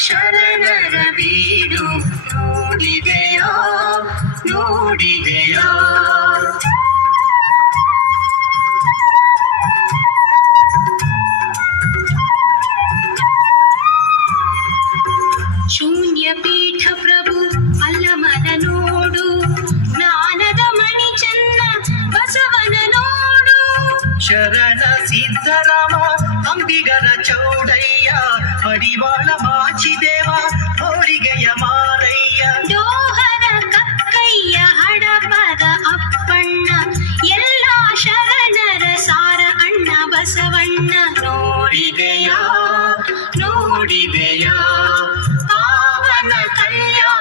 ಶರಣರ ಬೀಡು. ನೋಡಿದೆಯಾ? ನೋಡಿದೆಯಾ? ಶೂನ್ಯ ಪೀಠ ಪ್ರಭು, ಅಲ್ಲಮನ ನೋಡು. ಜ್ಞಾನದ ಮಣಿ ಚೆನ್ನ ಬಸವನ ನೋಡು. ಶರಣ ಸಿದ್ದರಾಮ ಅಂಬಿಗರ ಚೌಡಯ್ಯ, ಮಡಿವಾಳ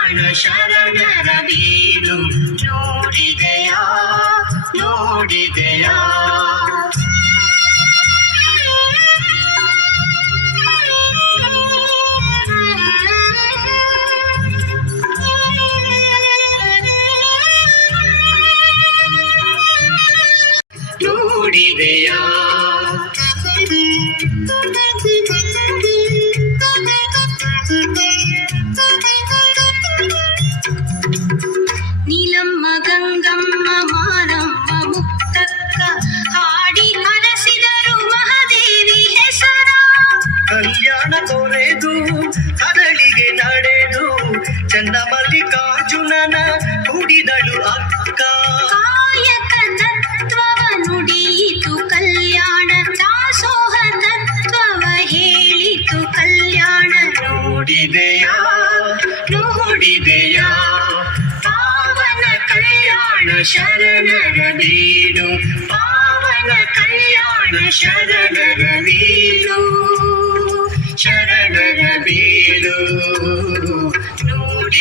ಕಲ್ಯಾಣ ಶರಣರ ಬೀಡು ನೋಡಿದೆಯಾ ನೋಡಿದೆಯಾ ನೋಡಿದೆಯಾ ಕಲ್ಯಾಣ ತೊರೆದು ಅರಳಿಗೆ ನಡೆದು ಚನ್ನ ಮಲ್ಲಿಕಾರ್ಜುನನ ಕುಡಿದಳು ಅಕ್ಕ. ಕಾಯಕ ತತ್ವವ ನುಡಿಯಿತು ಕಲ್ಯಾಣ ದಾಸೋಹ ತತ್ವವ ಹೇಳಿತು ಕಲ್ಯಾಣ. ನೋಡಿದೆಯಾ? ನೋಡಿದೆಯಾ? ಪಾವನ ಕಲ್ಯಾಣ ಶರಣರ ಬೀಡು ಪಾವನ ಕಲ್ಯಾಣ ಶರಣರ ಬೀಡು.